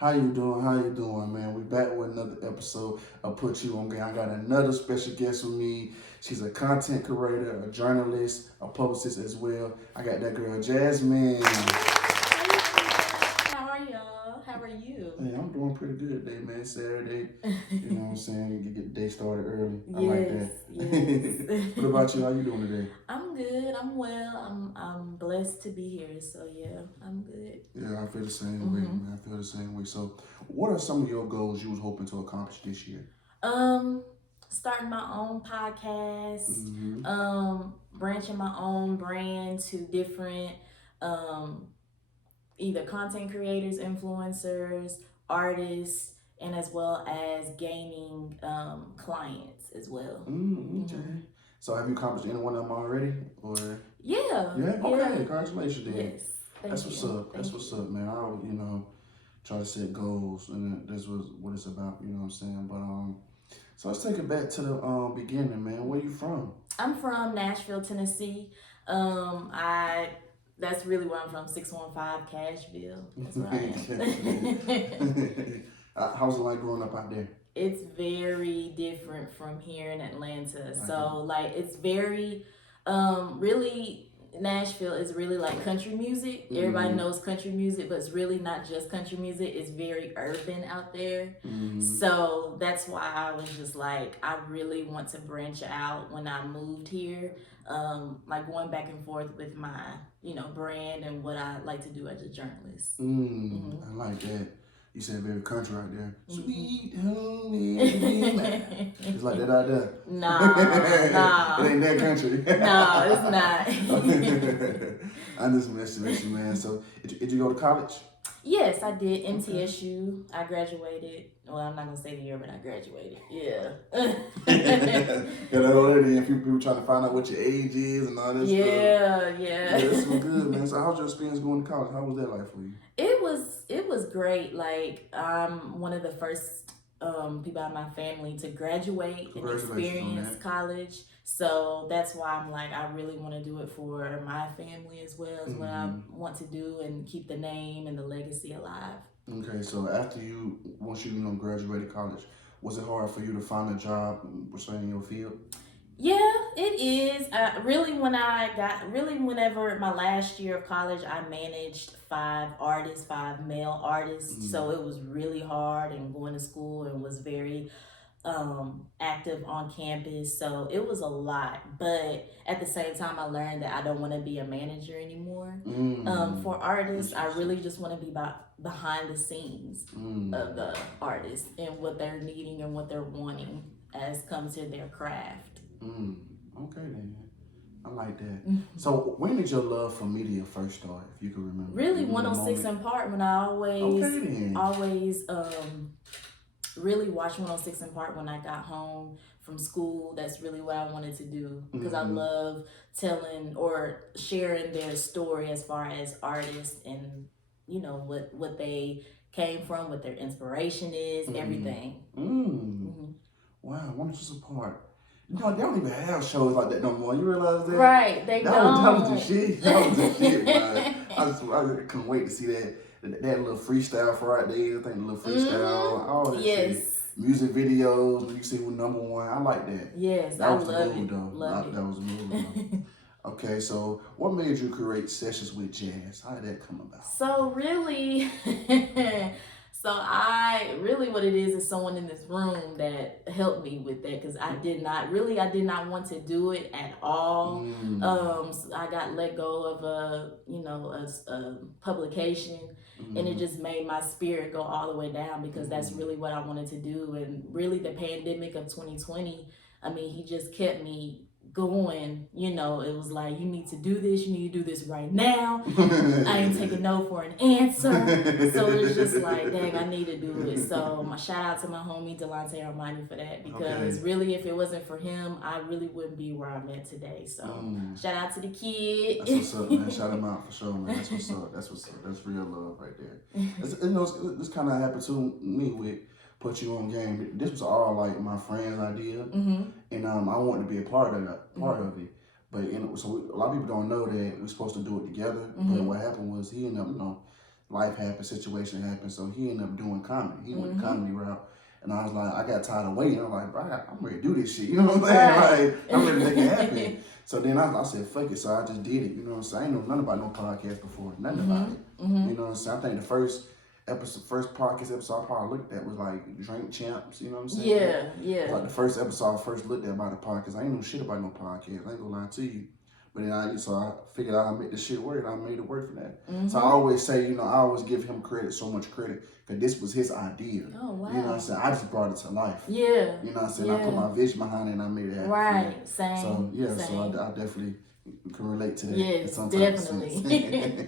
How you doing? How you doing, man? We back with another episode of Put You On Game. I got another special guest with me. She's a content creator, a journalist, a publicist as well. I got that girl, Jasmine. How are y'all? How are you? Hey, I'm doing pretty good today, man. Saturday, you know what I'm saying? You get the day started early. I Yes, like that. yes. What about you? How you doing today? I'm good. I'm well. I'm blessed to be here. So yeah, I'm good. Yeah, I feel the same way, man. I feel the same way. So, what are some of your goals you was hoping to accomplish this year? Um, Starting my own podcast. Mm-hmm. Branching my own brand to different um either content creators, influencers, artists, and as well as gaining clients as well. Okay. So have you accomplished any one of them already? Or Yeah. yeah? Okay, Yeah. congratulations then. Yes. That's what's up. That's what's up, man. I try to set goals and this was what it's about, you know what I'm saying? But so let's take it back to the beginning, man. Where you from? I'm from Nashville, Tennessee. I That's really where I'm from, 615 Cashville. That's where I am. How's it like growing up out there? It's very different from here in Atlanta. So like it's very really Nashville is really like country music. Everybody knows country music, but it's really not just country music. It's very urban out there. So that's why I was just like, I really want to branch out when I moved here. Like going back and forth with my, brand and what I like to do as a journalist. I like that. You said very country right there. Sweet home. It's like that out there. Nah. It ain't that country. No, it's not. I'm just messing with you, man. So, did you go to college? Yes, I did. MTSU. I graduated. Well, I'm not gonna say the year, but I graduated. Yeah. Yeah, that already. If people trying to find out what your age is and all this stuff. Yeah. That's so good, man. So, how's your experience going to college? How was that like for you? It was great. Like I'm one of the first people in my family to graduate and experience college. So that's why I'm like, I really want to do it for my family as well as what I want to do and keep the name and the legacy alive. Okay, so once you graduated college, was it hard for you to find a job in your field? Yeah, it is. Whenever my last year of college, I managed 5 male artists. So it was really hard and going to school and was very active on campus. So it was a lot. But at the same time, I learned that I don't want to be a manager anymore. For artists, I really just want to be behind the scenes of the artist and what they're needing and what they're wanting as comes to their craft. Okay then. I like that. So when did your love for media first start, if you can remember? Really 106 in Park when I always really watched 106 in Park when I got home from school. That's really what I wanted to do because I love telling or sharing their story as far as artists and what they came from, what their inspiration is, everything. Wow, 106 in Park. No, they don't even have shows like that no more. You realize that? Right, they don't. That was the shit. That was the shit, man. I couldn't wait to see that little freestyle Friday. I think the little freestyle, all that shit. Music videos, when you see who number one. I like that. Yes, that was love the move, though. That was the move, though. Okay, so what made you create Sessions with Jazz? How did that come about? So really... what it is someone in this room that helped me with that because I did not want to do it at all. So I got let go of a publication and it just made my spirit go all the way down because that's really what I wanted to do. And really the pandemic of 2020, he just kept me going. It was like, you need to do this right now. I ain't taking no for an answer. So it's just like, dang, I need to do it. So my shout out to my homie Delonte Armani for that because really if it wasn't for him, I really wouldn't be where I'm at today. So shout out to the kid. That's what's up, man. Shout him out for sure, man. That's what's up. That's real love right there. This kind of happened to me with Put You On Game. This was all like my friend's idea, and I wanted to be a part of it. But so a lot of people don't know that we're supposed to do it together. But what happened was he ended up, life happened, situation happened, so he ended up doing comedy. He went the comedy route. And I was like, I got tired of waiting. I'm like, bro, I'm ready to do this shit. You know what I'm saying? Right. Like, I'm ready to make it happen. So then I said, fuck it. So I just did it. You know what I'm saying? I ain't know nothing about no podcast before. Nothing about it. You know what I'm saying? I think the first podcast episode I probably looked at was like Drink Champs. You know what I'm saying? Yeah. Like the first episode I first looked at about a podcast. I ain't know shit about no podcast. I ain't gonna lie to you. But then I figured out how to make this shit work, and I made it work for that. So I always say, you know, I always give him credit, so much credit, because this was his idea. Oh, wow. You know what I'm saying? I just brought it to life. Yeah. You know what I'm saying? I put my vision behind it, and I made it happen. Right. Same. So, yeah, Same. so I definitely can relate to that. Yes, definitely.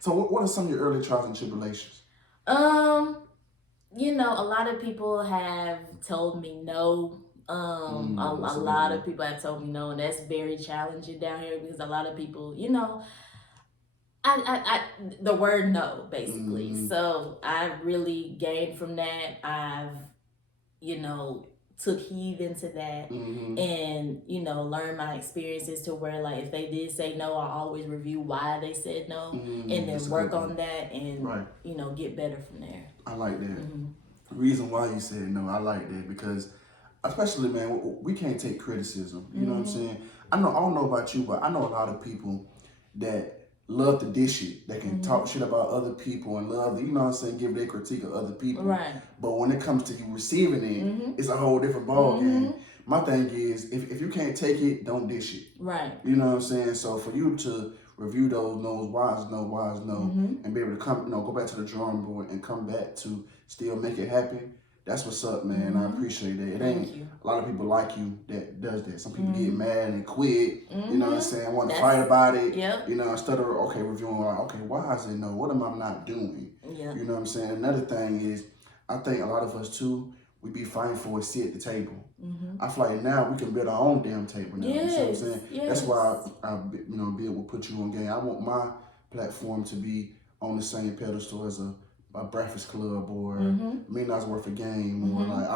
So what are some of your early trials and tribulations? You know, a lot of people have told me no. A lot of people have told me no, and that's very challenging down here because a lot of people, you know, I the word no, basically. So I really gained from that. I've, you know, took heed into that and, you know, learned my experiences to where, like, if they did say no, I always review why they said no and then work on that and, you know, get better from there. I like that. The reason why you said no, I like that because especially, man, we can't take criticism. You know what I'm saying? I don't know about you, but I know a lot of people that love to dish it. They can talk shit about other people and love, you know what I'm saying, give their critique of other people. Right. But when it comes to you receiving it, it's a whole different ball game. My thing is, if you can't take it, don't dish it. Right. You know what I'm saying? So for you to review those no's, why's no, and be able to come, you know, go back to the drawing board and come back to still make it happen. That's what's up, man. I appreciate that. It ain't a lot of people like you that does that. Some people get mad and quit. You know what I'm saying? Want to fight about it. Yep. You know, instead of reviewing like, okay, why is it no? What am I not doing? Yeah. You know what I'm saying? Another thing is, I think a lot of us too, we be fighting for a seat at the table. I feel like now we can build our own damn table now. You see what I'm saying? That's why I you know, will put you on game. I want my platform to be on the same pedestal as a Breakfast Club or Midnight's Worth of Game or like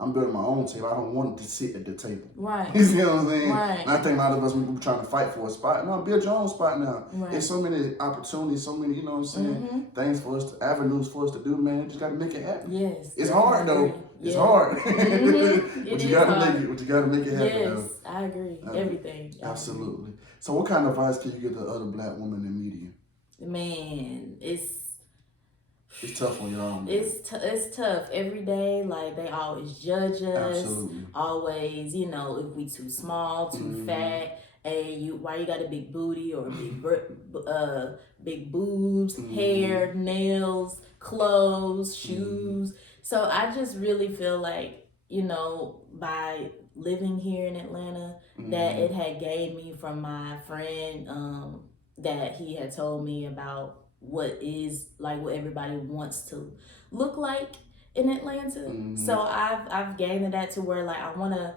I'm building my own table. I don't want to sit at the table. Right. You see what I'm saying? Right. And I think a lot of us we trying to fight for a spot. No, build your own spot now. Right. There's so many opportunities, so many, you know what I'm saying, things for us, avenues for us to do, man. Just gotta make it happen. Yes. It's hard though. It's hard. But you gotta make it. But you gotta make it happen. Yes, though. I agree. Everything. Absolutely. So what kind of advice can you give to other black women in media? Man, it's tough on y'all. It's tough every day. Like they always judge us. Absolutely. Always, you know, if we too small, too fat. Hey, why you got a big booty or big boobs, hair, nails, clothes, shoes. So I just really feel like, you know, by living here in Atlanta, that it had gained me from my friend that he had told me about what everybody wants to look like in Atlanta. So I've gained that to where like I want to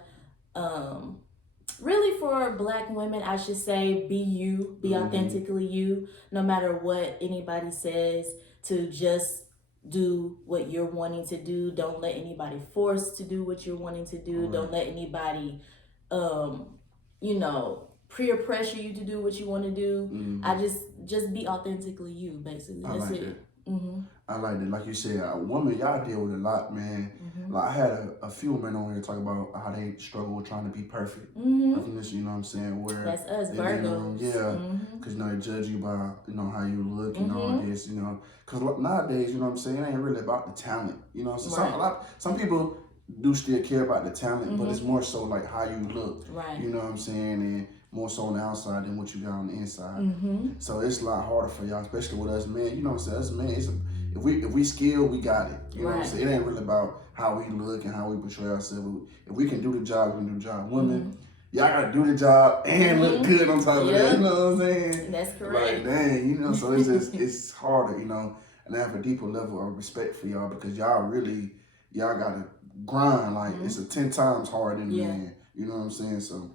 really for black women, I should say, be you, be authentically you, no matter what anybody says, to just do what you're wanting to do. Don't let anybody force to do what you're wanting to do. Don't let anybody you know, peer pressure you to do what you want to do. I just be authentically you, basically. That's it. I like that. Like you said, women, y'all deal with a lot, man. Like I had a few men on here talk about how they struggle with trying to be perfect. You know what I'm saying? Where that's us, Virgos. Because you know they judge you by how you look and all this. You know, because nowadays, you know what I'm saying, it ain't really about the talent. You know, so some people do still care about the talent, but it's more so like how you look. Right. You know what I'm saying? And more so on the outside than what you got on the inside. So it's a lot harder for y'all, especially with us men. You know what I'm saying? Us men, if we skilled, we got it. You know what I'm saying? It ain't really about how we look and how we portray ourselves. If we can do the job, we can do the job. Women, y'all gotta do the job and look good on top of that. You know what I'm saying? That's correct. Like, dang, you know, so it's just, it's harder, you know. And I have a deeper level of respect for y'all because y'all gotta grind. Like, it's 10 times harder than men. You know what I'm saying? So,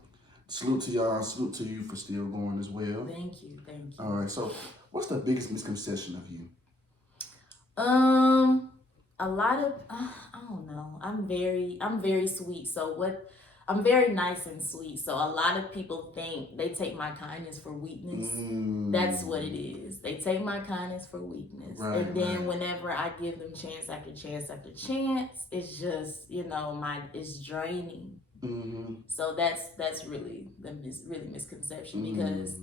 salute to y'all. Salute to you for still going as well. Thank you. All right. So, what's the biggest misconception of you? A lot of I don't know. I'm very sweet. So what I'm very nice and sweet. So a lot of people think they take my kindness for weakness. That's what it is. They take my kindness for weakness. Right, and then whenever I give them chance after chance after chance, it's just, it's draining. So that's really the misconception, because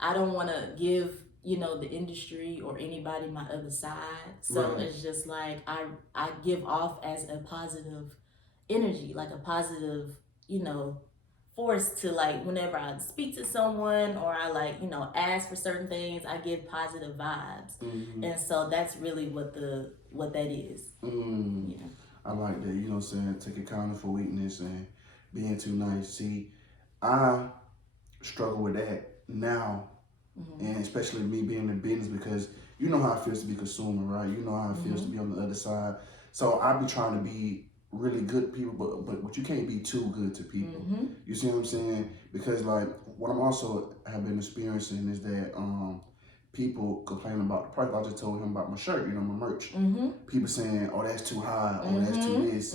I don't want to give the industry or anybody my other side. So it's just like I give off as a positive energy, like a positive force to, like, whenever I speak to someone or I ask for certain things, I give positive vibes. And so that's really what that is. Yeah. I like that, you know what I'm saying, take account for weakness and being too nice. See, I struggle with that now, and especially me being in business, because you know how it feels to be a consumer, right? You know how it feels to be on the other side. So I be trying to be really good people, but you can't be too good to people. You see what I'm saying? Because like what I'm also have been experiencing is that people complaining about the price. I just told him about my shirt, my merch. People saying, "Oh, that's too high. Oh, that's too this."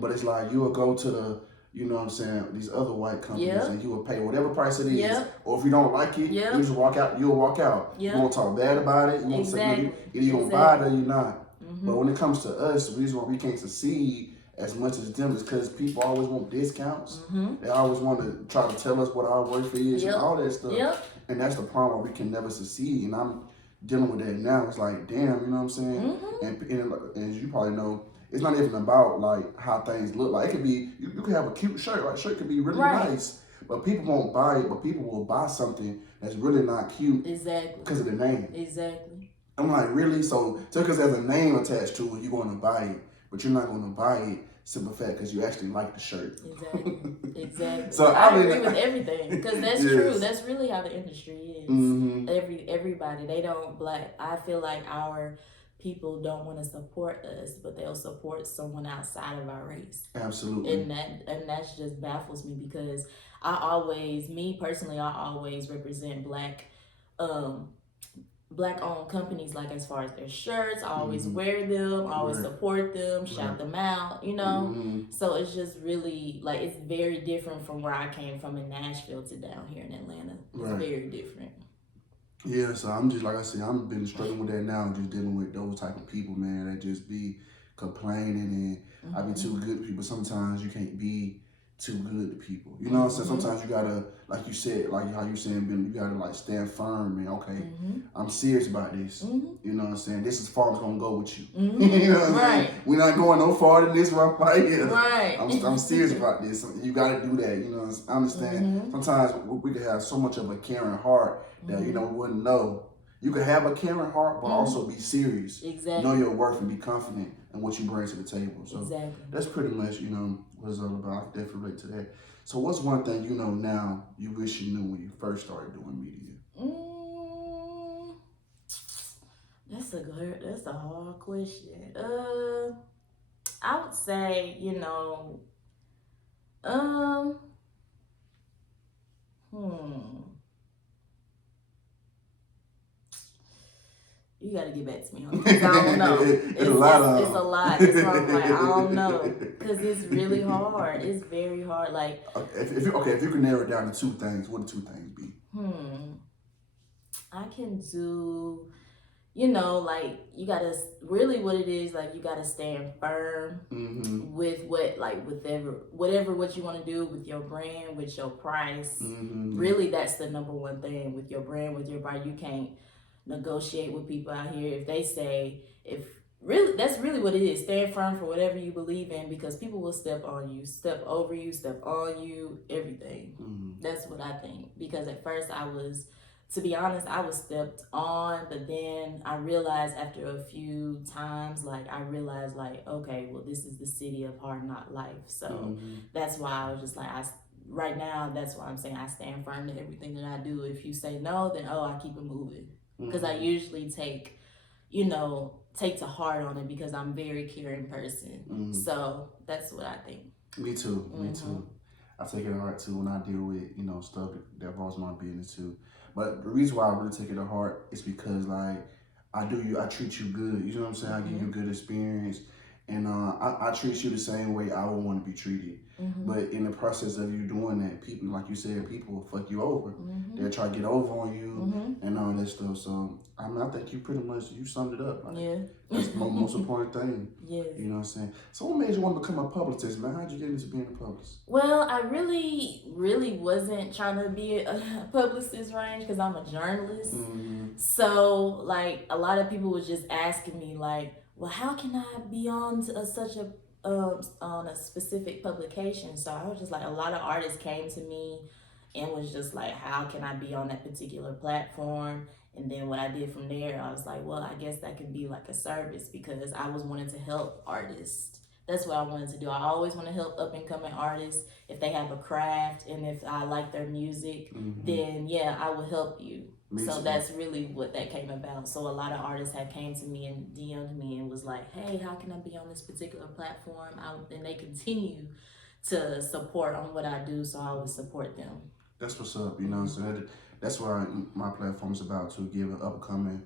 But it's like you will go to the, you know what I'm saying, these other white companies, and you will pay whatever price it is. Or if you don't like it, you just walk out. You'll walk out. You won't talk bad about it. You won't say either you're gonna buy it or you're not. But when it comes to us, the reason why we can't succeed as much as them is because people always want discounts. They always want to try to tell us what our worth is and all that stuff. And that's the problem where we can never succeed. And I'm dealing with that now. It's like, damn, you know what I'm saying? And as you probably know, it's not even about like how things look. Like it could be, you could have a cute shirt. Like shirt could be really nice, but people won't buy it. But people will buy something that's really not cute. Because of the name. I'm like, really? So just because there's a name attached to it, you're going to buy it, but you're not going to buy it simple fact because you actually like the shirt. Exactly. So I agree with everything, because that's true. That's really how the industry is. Everybody, they don't I feel like our people don't want to support us, but they'll support someone outside of our race. Absolutely. And that just baffles me, because me personally, I always represent Black owned companies, like as far as their shirts, I always wear them, I always support them, shout them out, So it's just really like, it's very different from where I came from in Nashville to down here in Atlanta. It's very different. Yeah, so I'm just, like I said, I've been struggling with that now, just dealing with those type of people, man, that just be complaining, and I be too good to people. Sometimes you can't be too good to people. You know what I'm saying? Sometimes you gotta, like you said, like how you saying, Ben, you gotta like stand firm and okay, I'm serious about this. You know what I'm saying? This is as far as gonna go with you. You know what I'm saying? We're not going no farther than this right here. I'm serious about this. You gotta do that. You know, I understand. Sometimes we could have so much of a caring heart that we wouldn't know. You could have a caring heart, but also be serious. Know your worth and be confident in what you bring to the table. So that's pretty much, what it's all about. I definitely relate to that. So what's one thing you know now you wish you knew when you first started doing media? That's a hard question. I would say, you gotta get back to me on this. I don't know. It's a lot. That's why I'm like, I don't know, because it's really hard. It's very hard. Like, if you can narrow it down to two things, what would the two things be? I can do, like, you gotta really what it is. Like, you gotta stand firm with whatever what you want to do with your brand, with your price. Really, that's the number one thing with your brand, with your brand. You can't negotiate with people out here if they say, that's really what it is. Stand firm for whatever you believe in, because people will step on you, step over you, step on you, everything. That's what I think. Because at first to be honest, I was stepped on, but then I realized after a few times, okay, well, this is the city of hard knock life. So that's why I was just like, right now, that's why I'm saying I stand firm to everything that I do. If you say no, then I keep it moving. Because I usually take to heart on it, because I'm a very caring person. So that's what I think. Me too. I take it to heart too when I deal with, stuff that involves my business too. But the reason why I really take it to heart is because like I treat you good. You know what I'm saying? I give you a good experience, and I treat you the same way I would want to be treated. But in the process of you doing that, people, like you said, people will fuck you over. They'll try to get over on you and all that stuff. So, I mean, I think you pretty much, you summed it up. Like, that's the most important thing. Yes. You know what I'm saying? So what made you want to become a publicist, man? How'd you get into being a publicist? Well, I really wasn't trying to be a publicist range because I'm a journalist. So, like, a lot of people was just asking me, like, well, how can I be on on a specific publication? So I was just like, a lot of artists came to me and was just like, how can I be on that particular platform? And then what I did from there, I was like, well, I guess that could be like a service because I was wanting to help artists. That's what I wanted to do. I always want to help up and coming artists. If they have a craft and if I like their music, then yeah, I will help you. So that's really what that came about. So a lot of artists had came to me and DM'd me and was like, hey, how can I be on this particular platform? And they continue to support on what I do, so I would support them. That's what's up, you know. So that's why my platform is about, to give upcoming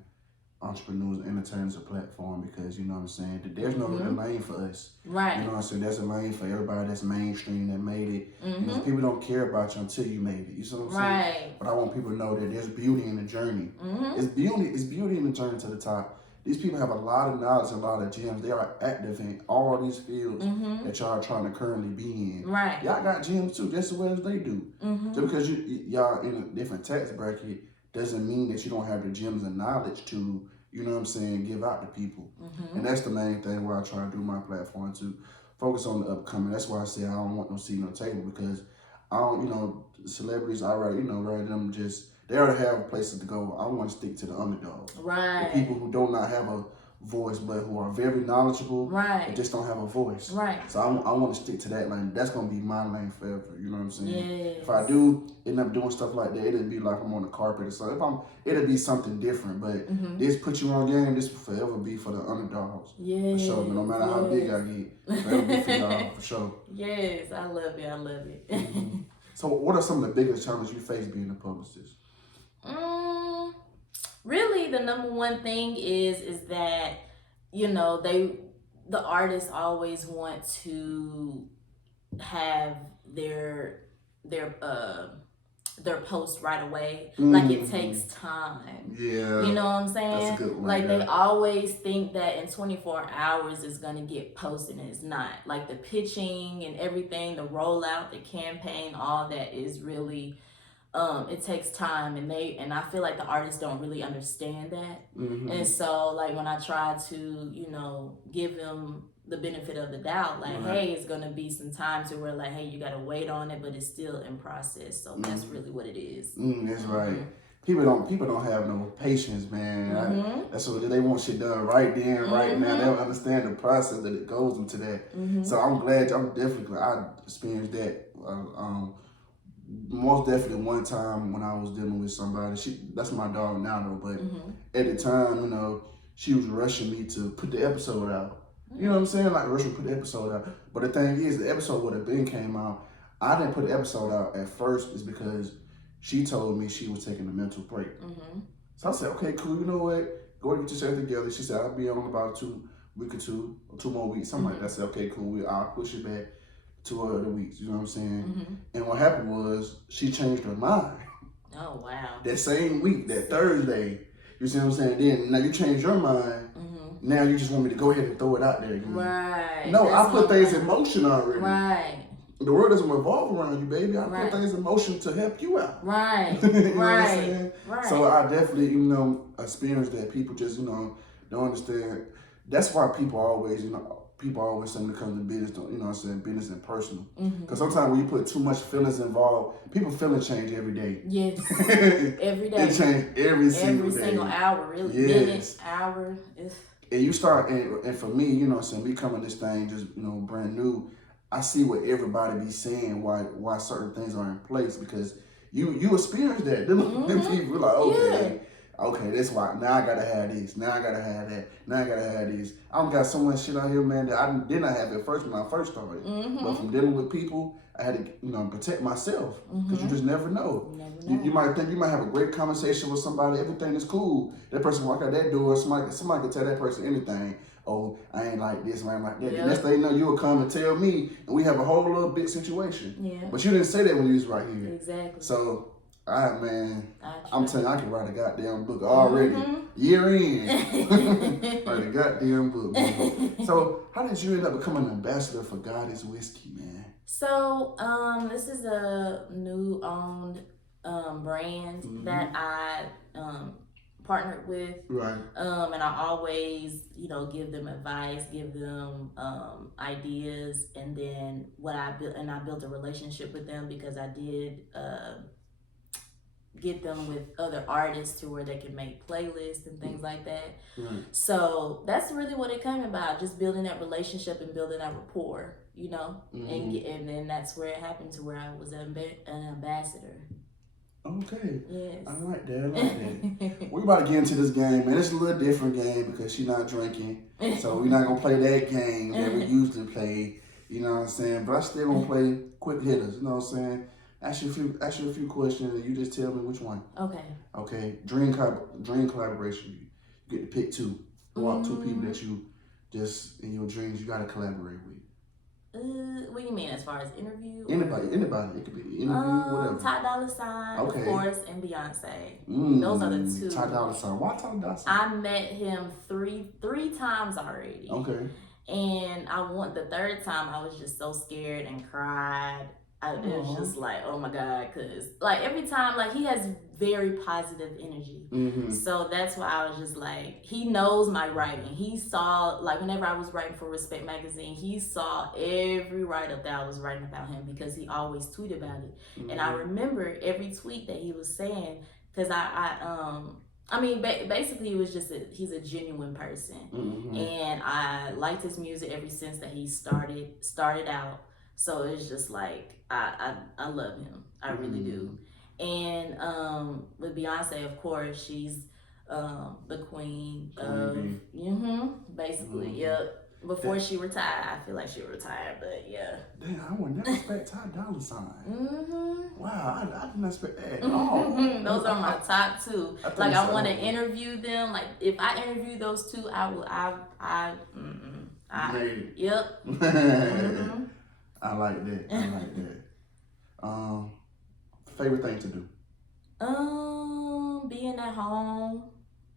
entrepreneurs and entertainers a platform, because you know what I'm saying, there's no lane for us. Right. You know what I'm saying? There's a lane for everybody that's mainstream that made it. You know, people don't care about you until you made it. You see what I'm saying? Right. But I want people to know that there's beauty in the journey. It's beauty in the journey to the top. These people have a lot of knowledge, a lot of gems. They are active in all these fields that y'all are trying to currently be in. Right. Y'all got gems too, just as well as they do. Just because y'all in a different tax bracket doesn't mean that you don't have the gems and knowledge to, you know what I'm saying, give out to people. And that's the main thing where I try to do my platform, to focus on the upcoming. That's why I say I don't want no seat on the table, because I don't, you know, celebrities, I rather, you know, rather them just, they already have places to go. I want to stick to the underdogs. Right. The people who do not have a voice, but who are very knowledgeable. Right. But just don't have a voice. Right. So I want to stick to that lane. That's going to be my lane forever. You know what I'm saying? Yes. If I do end up doing stuff like that, it'll be like I'm on the carpet or something. It'll be something different. But this put you on game, this will forever be for the underdogs. Yes. For sure. But no matter how big I get, forever be for y'all, for sure. Yes. I love it. I love it. So what are some of the biggest challenges you face being a publicist? Really, the number one thing is that, you know, the artists always want to have their post right away. Like, it takes time. Yeah. You know what I'm saying? That's a good one. Like, they always think that in 24 hours it's gonna get posted, and it's not. Like, the pitching and everything, the rollout, the campaign, all that is really it takes time, and I feel like the artists don't really understand that. And so, like, when I try to, you know, give them the benefit of the doubt, like, hey, it's gonna be some time to where, like, hey, you gotta wait on it, but it's still in process. So that's really what it is. That's right. People don't have no patience, man. That's what they want, shit done right then, right now. They don't understand the process that it goes into that. So I'm definitely glad I experienced that. Most definitely one time when I was dealing with somebody, that's my dog now though, but at the time, you know, she was rushing me to put the episode out. You know what I'm saying? Like, rushing to put the episode out. But the thing is, the episode would have been came out. I didn't put the episode out at first is because she told me she was taking a mental break. So I said, okay, cool, you know what? Go and get yourself together. She said, I'll be on about 2 more weeks, something like that. I said, okay, cool, I'll push it back 2 other weeks, you know what I'm saying? And what happened was, she changed her mind. Oh, wow. That same week, that Thursday, you see what I'm saying? Then, now you change your mind, now you just want me to go ahead and throw it out there again. Right. No, I put things in motion already. Right. The world doesn't revolve around you, baby. I put things in motion to help you out. Right. You know what I'm saying? Right. So I definitely, you know, experienced that. People just, you know, don't understand. That's why people always say when it comes to business, you know what I'm saying, business and personal. Because sometimes when you put too much feelings involved, people's feelings change every day. Yes. Every day. They change every single hour, really. Yes. Minute, hour. And you start, and for me, you know what I'm saying, me coming this thing just, you know, brand new, I see what everybody be saying, why certain things are in place, because you experience that. Them people like, okay, that's why. Now I gotta have this. Now I gotta have that. Now I gotta have this. I got so much shit out here, man, that I did not have at first when I first started. But from dealing with people, I had to, protect myself because you just never know. You never know. You might think you might have a great conversation with somebody, everything is cool. That person walk out that door, somebody can tell that person anything. Oh, I ain't like this, I ain't like that. Yep. The next thing you know, you will come and tell me, and we have a whole little big situation. Yeah. But you didn't say that when you was right here. Exactly. So, I'm telling you, I can write a goddamn book already. Year in. Write a goddamn book, man. So, how did you end up becoming an ambassador for God is Whiskey, man? So, this is a new owned brand that I partnered with. Right. And I always, give them advice, give them ideas, and then I built a relationship with them because I did get them with other artists to where they can make playlists and things like that. Right. So that's really what it came about, just building that relationship and building that rapport, and then that's where it happened to where I was an ambassador. Okay. Yes. I like that. We're about to get into this game, man. It's a little different game because she's not drinking. So we're not going to play that game that we usually play. You know what I'm saying? But I still going to play quick hitters. You know what I'm saying? Ask you a few questions and you just tell me which one. Okay. Dream collaboration. You get to pick two. Go out two people that you just, in your dreams, you got to collaborate with. What do you mean as far as interview? Anybody. It could be interview, whatever. Ty Dolla $ign, okay. Of course, and Beyonce. Those are the two. Ty Dolla $ign. Why Ty Dolla $ign? I met him three times already. Okay. And the third time I was just so scared and cried. It was just like, oh my God, because like every time, like he has very positive energy. So that's why I was just like, he knows my writing. He saw, like whenever I was writing for Respect Magazine, he saw every write-up that I was writing about him because he always tweeted about it. And I remember every tweet that he was saying, because basically it was just he's a genuine person. And I liked his music ever since that he started out. So it's just like, I love him. I really do. And with Beyonce, of course, she's the queen of, basically, yep. Before she retired, I feel like she retired, but yeah. Damn, I would never expect Ty Dolla $ign. Wow, I didn't expect that at all. Those are my top two. Like I want to interview them. Like if I interview those two, I will. Yep. I like that. Favorite thing to do? Being at home.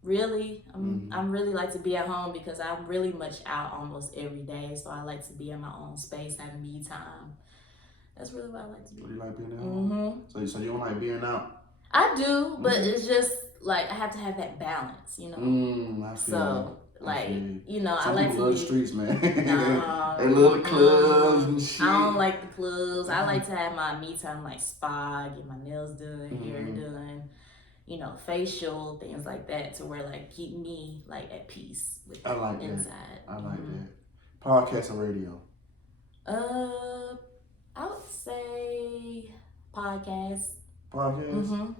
Really, I'm really like to be at home because I'm really much out almost every day. So I like to be in my own space, having me time. That's really what I like to do. Do you like being at home? So you don't like being out? I do, but it's just like I have to have that balance, I feel so. Like, some I like to love the streets, man. They love the clubs and shit. I don't like the clubs. I like to have my me time, like spa, get my nails done, hair done, facial, things like that, to where like keep me like at peace with I like inside. I like that. Podcast or radio? I would say podcast. Podcast?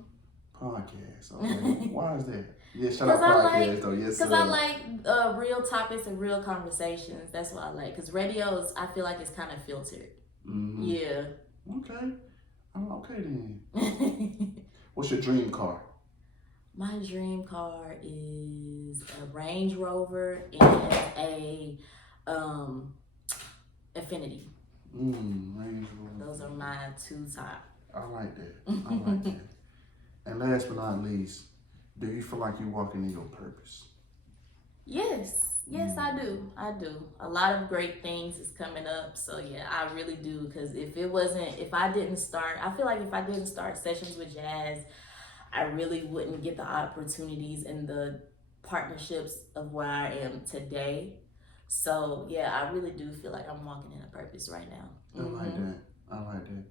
Podcast. Okay. Why is that? Yeah, shout out podcast though. Yes, because I like real topics and real conversations. That's what I like. Because radio I feel like it's kind of filtered. Yeah. Okay. Okay then. What's your dream car? My dream car is a Range Rover and a Infiniti. Range Rover. Those are my two top. I like that. And last but not least, do you feel like you're walking in your purpose? Yes, I do. A lot of great things is coming up. So yeah, I really do. Because if I didn't start Sessions with Jazz, I really wouldn't get the opportunities and the partnerships of where I am today. So yeah, I really do feel like I'm walking in a purpose right now. I like that.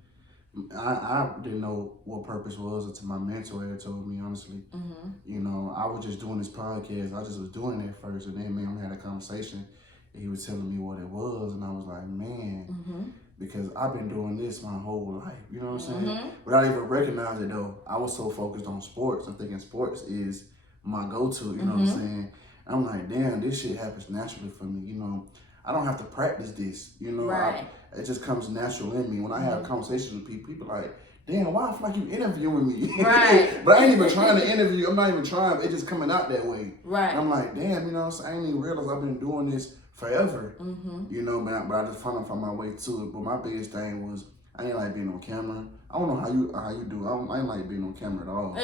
I didn't know what purpose was until my mentor had told me, honestly. I was just doing this podcast. I just was doing it first. And then, man, we had a conversation. And he was telling me what it was. And I was like, man, because I've been doing this my whole life. You know what I'm saying? Without even recognizing it, though, I was so focused on sports. I'm thinking sports is my go-to. You know what I'm saying? I'm like, damn, this shit happens naturally for me. I don't have to practice this. You know, Right. It just comes natural in me. When I have conversations with people like, damn, why I feel like you interviewing me? Right. But I ain't even trying to interview. I'm not even trying. It's just coming out that way. Right. And I'm like, damn, you know what I'm saying? I ain't even realize I've been doing this forever. You know, but I just found my way to it. But my biggest thing was I ain't like being on camera. I don't know how you do. I ain't like being on camera at all.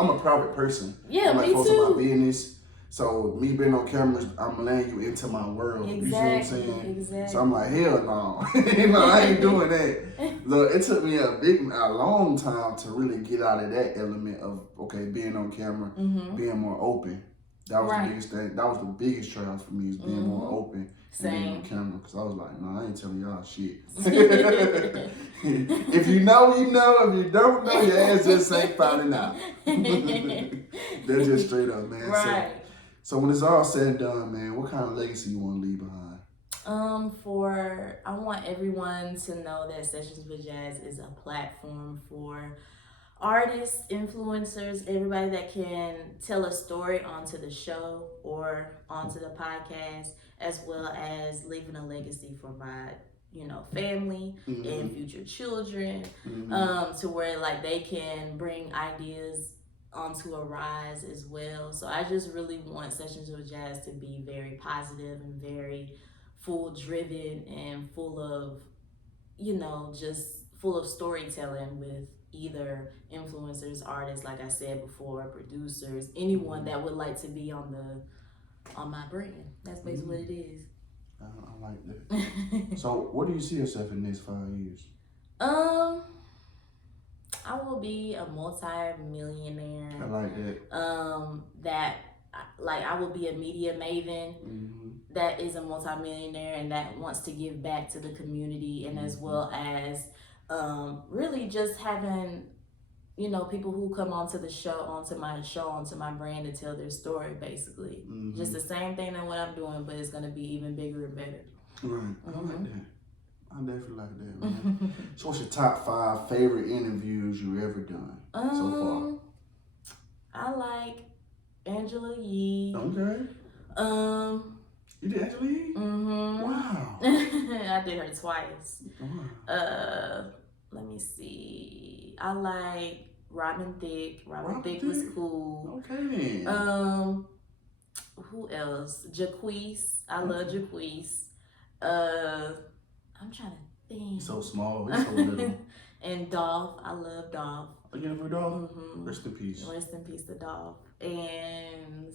I'm a private person. Yeah, I'm like me focused too. on my business. So me being on camera, I'm letting you into my world. Exactly. You see what I'm saying? Exactly. So I'm like, hell no. I ain't doing that. So it took me a long time to really get out of that element of being on camera, being more open. That was the biggest thing. That was the biggest trial for me is being more open and being on camera. Cause I was like, no, I ain't telling y'all shit. If you know, you know. If you don't know, your ass just ain't finding out. They're just straight up, man. Right. So when it's all said and done, man, what kind of legacy you want to leave behind? I want everyone to know that Sessions with Jazz is a platform for artists, influencers, everybody that can tell a story onto the show or onto the podcast, as well as leaving a legacy for my family and future children, to where like they can bring ideas onto a rise as well. So I just really want Sessions with Jazz to be very positive and very full driven and full of just full of storytelling with either influencers, artists, like I said before, producers, anyone that would like to be on my brand. That's basically what it is. I like that. So what do you see yourself in the next 5 years? I will be a multi-millionaire. I like that. I will be a media maven that is a multi-millionaire and that wants to give back to the community, and as well as really just having people who come onto the show, onto my brand to tell their story, basically. Just the same thing that what I'm doing, but it's going to be even bigger and better. Right. I like that. I definitely like that, man. So what's your top 5 favorite interviews you've ever done so far? I like Angela Yee. Okay. You did Angela Yee? Wow. I did her twice. Wow. Let me see. I like Robin Thicke. Robin Thicke was cool. Okay. Who else? Jaquise. I love Jaquise. I'm trying to think. He's so small. He's so little. And Dolph. I love Dolph. Again for Dolph? Rest in peace. Rest in peace to Dolph. And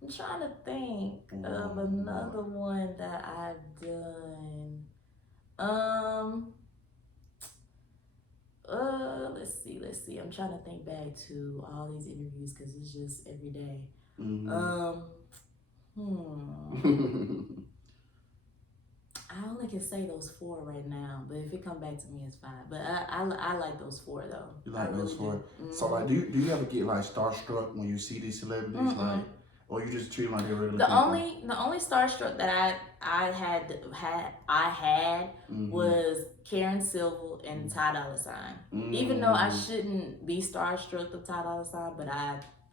I'm trying to think of another one that I've done. Let's see. I'm trying to think back to all these interviews because it's just every day. I only can say those 4 right now, but if it come back to me, it's fine. But I like those 4 though. You like those 4? So like, do you ever get like starstruck when you see these celebrities, like, or you just treat them like they're regular people? The only starstruck that I had was Karen Civil and Ty Dolla $ign. Even though I shouldn't be starstruck of Ty Dolla $ign, but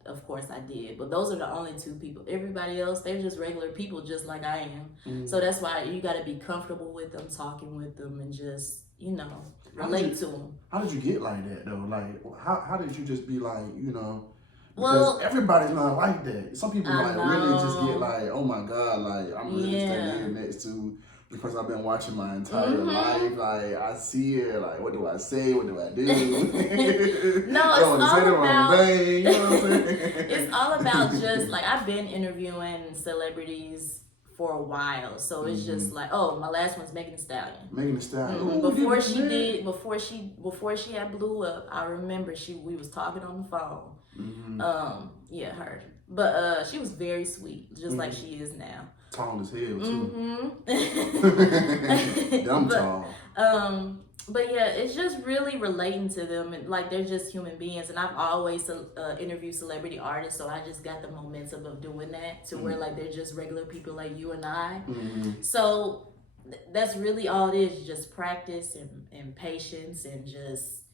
of course I did. But those are the only 2 people. Everybody else, they're just regular people just like I am. So that's why you got to be comfortable with them, talking with them, and just, relate to them. How did you get like that though? Like, how did you just be like, because everybody's not like that. Some people really just get like, oh my God, like I'm really standing here next to the person I've been watching my entire life. Like I see her, like what do I say? What do I do? No, it's all about thing, you know what I'm saying? It's all about just like I've been interviewing celebrities for a while, so it's just like, oh, my last one's Megan Thee Stallion. Megan Thee Stallion. Ooh, before she had blew up, I remember we was talking on the phone. Her. But she was very sweet, just like she is now. Tall as hell too. Tall. But yeah, it's just really relating to them, and like they're just human beings. And I've always interviewed celebrity artists, so I just got the momentum of doing that to where like they're just regular people like you and I. So that's really all it is, just practice and patience, and just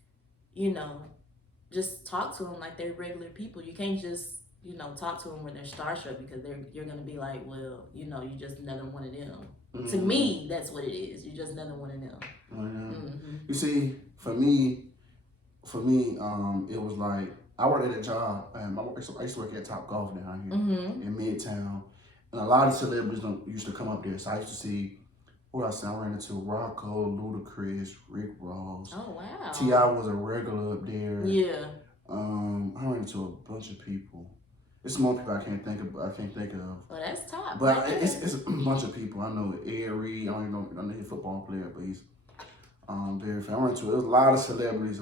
just talk to them like they're regular people. You can't just you know, talk to them when they're starstruck, because you're gonna be like, well, you know, you just another one of them. Mm-hmm. To me, that's what it is. You're just another one of them. Mm-hmm. You see, for me, it was like I worked at a job, and I used to work at Top Golf down here in Midtown, and a lot of celebrities used to come up there. So I used to see. What I ran into Rocco, Ludacris, Rick Ross. Oh wow! T.I. was a regular up there. Yeah. I ran into a bunch of people. It's more people I can't think of. Well, that's top. But right, it's a bunch of people. I know Ed Reed. I don't even know he's a football player, but he's very famous. I ran into it was a lot of celebrities.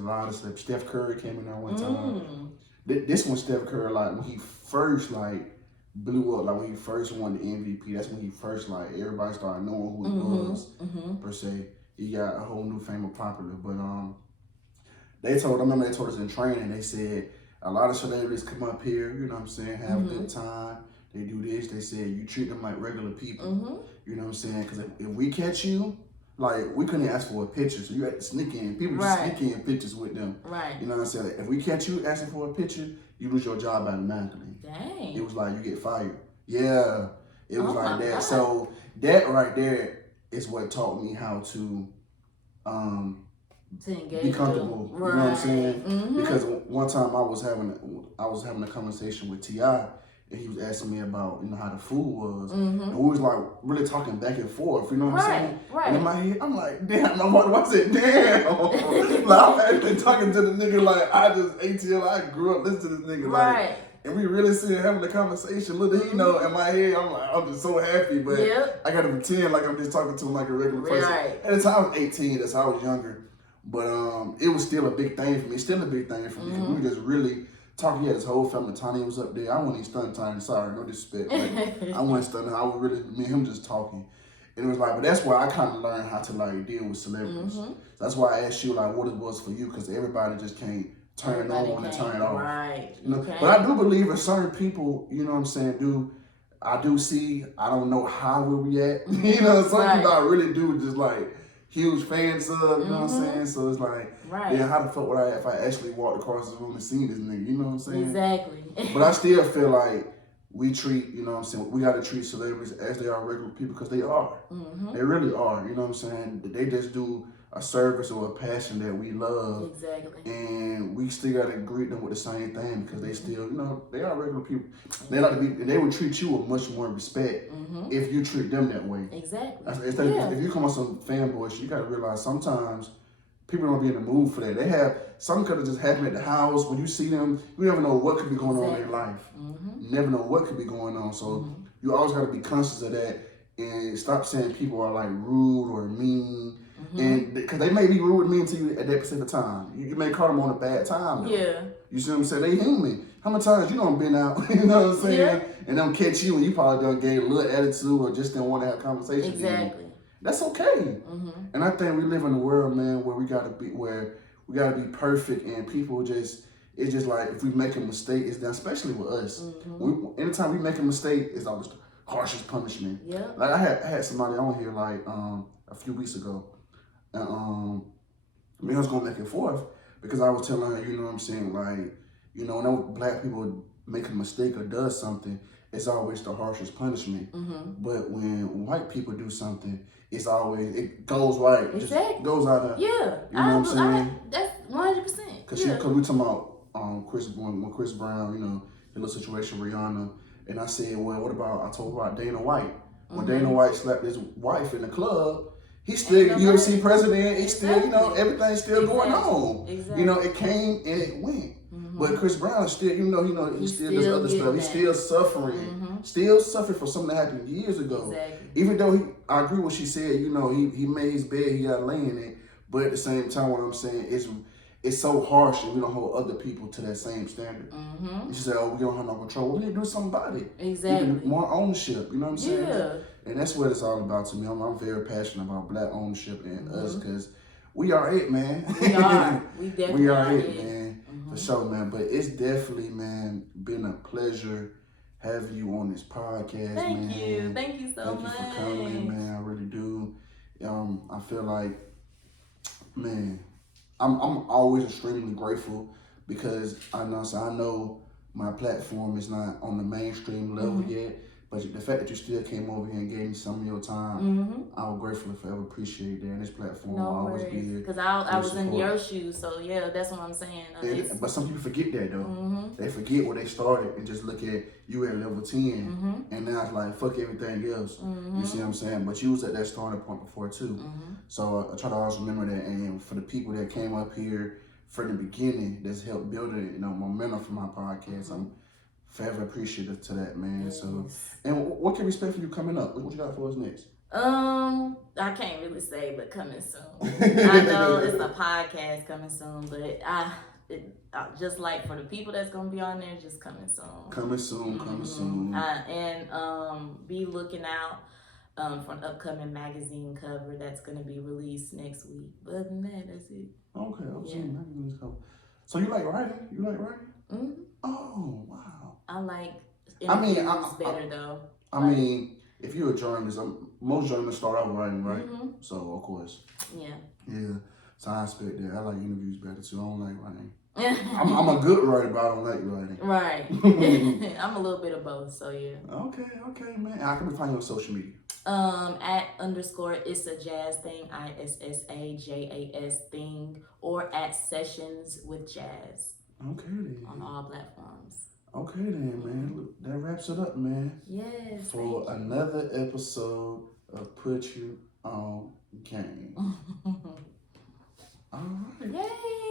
Steph Curry came in there one time. This one, Steph Curry, like when he first blew up, like when he first won the MVP. That's when he first everybody started knowing who he was per se. He got a whole new fame of popular. But I remember they told us in training. They said a lot of celebrities come up here. You know what I'm saying? Have a good time. They do this. They said you treat them like regular people. You know what I'm saying? Because if we catch you, we couldn't ask for a picture, so you had to sneak in. People just sneak in pictures with them. Right. You know what I'm saying? If we catch you asking for a picture, you lose your job automatically. Dang. It was like you get fired. Yeah. It was like that. God. So that right there is what taught me how to engage, be comfortable. Right. You know what I'm saying? Because one time I was having a conversation with T.I. and he was asking me about how the food was, and we was really talking back and forth. You know what I'm saying? Right. And in my head, I'm like, damn. I said, damn. I'm actually talking to the nigga I just ate till I grew up listening to this nigga. Right. And we really sitting having a conversation. Little did he know, in my head, I'm just so happy, but I gotta pretend like I'm just talking to him like a regular person. Right. At the time I was 18, that's how I was younger. But it was still a big thing for me. Still a big thing for me. We were just really talking. He had his whole family. Tanya was up there. I wasn't even stunning Tanya. Sorry, no disrespect. I wasn't stunning. I was really, me and him just talking. And it was but that's why I kind of learned how to deal with celebrities. That's why I asked you what it was for you, because everybody just can't turn it on and turn it off. Right. You know? Okay. But I do believe in certain people, you know what I'm saying, I do see, I don't know how we'll react. Some people I really do just huge fans of, you know what I'm saying? So it's how the fuck would I if I actually walked across the room and seen this nigga, you know what I'm saying? Exactly. But I still feel like we treat, you know what I'm saying, we gotta treat celebrities as they are regular people, because they are. They really are, you know what I'm saying? They just do a service or a passion that we love. Exactly. And we still gotta greet them with the same thing, because they still, they are regular people. They like to be, and they would treat you with much more respect if you treat them that way. Exactly. If you come on some fanboy shit, you gotta realize sometimes people don't be in the mood for that. Some could have just happened at the house. When you see them, you never know what could be going on in their life. You never know what could be going on. So you always gotta be conscious of that and stop saying people are rude or mean. And because they may be rude and mean to you at that specific time. You may call them on a bad time. Though. Yeah. You see what I'm saying? They human. How many times you done been out, you know what I'm saying? Yeah. And them catch you and you probably done gave a little attitude or just didn't want to have a conversation. Exactly. That's okay. And I think we live in a world, man, where we gotta be perfect, and people just, it's just if we make a mistake, it's done, especially with us. Anytime we make a mistake, it's always the harshest punishment. Yeah. I had somebody on here a few weeks ago. And I was gonna make it forth because I was telling her, you know what I'm saying, whenever black people make a mistake or does something, it's always the harshest punishment. But when white people do something, it goes right. Exactly. Just goes out of, yeah. You know what I'm saying? That's 100%. Because we talking about Chris Brown, the little situation with Rihanna, and I said, well, I told her about Dana White. When Dana White slapped his wife in the club, he's still UFC president. He's still, everything's still going on. Exactly. It came and it went. But Chris Brown is still, he still does other stuff. He's still suffering. Still suffering for something that happened years ago. Exactly. Even though I agree with what she said, he made his bed, he got to lay in it. But at the same time, what I'm saying is, it's so harsh and we don't hold other people to that same standard. And she said, we don't have no control. We need to do something about it. Exactly. We need more ownership, you know what I'm saying? Yeah. And that's what it's all about to me. I'm very passionate about black ownership and us, because we are it, man. We are. We definitely are it, man. For sure, man. But it's definitely, man, been a pleasure having you on this podcast, man. Thank you. Thank you so much. Thank you for coming, man. I really do. I feel like, man, I'm always extremely grateful, because I know my platform is not on the mainstream level yet. But the fact that you still came over here and gave me some of your time, I will gratefully forever appreciate that. And this platform will always be here. Because I was in your shoes, so yeah, that's what I'm saying. But some people forget that though. They forget where they started and just look at you at level 10, and now it's like fuck everything else. You see what I'm saying? But you was at that starting point before too. So I try to always remember that. And for the people that came up here from the beginning, that's helped build it, momentum for my podcast. I'm forever appreciative to that, man. Yes. So, and what can we expect from you coming up? What you got for us next? I can't really say, but coming soon. I know it's a podcast coming soon, but just like for the people that's gonna be on there, just coming soon. Coming soon. And be looking out for an upcoming magazine cover that's gonna be released next week. But other than that, that's it. Okay, magazine cover. So you like writing? Oh wow. I like interviews better though. I mean, if you're a journalist, most journalists start out writing, right? So of course. Yeah. So I expect that. I like interviews better too. I don't like writing. I'm a good writer, but I don't like writing. Right. I'm a little bit of both, so yeah. Okay, man. How can we find you on social media? @ it's a jazz thing, ISSAJAS thing, or @sessions with jazz. Okay then. On all platforms. Okay then, man. Look, that wraps it up, man. Yes. For another episode of Put You On Game. All right. Yay.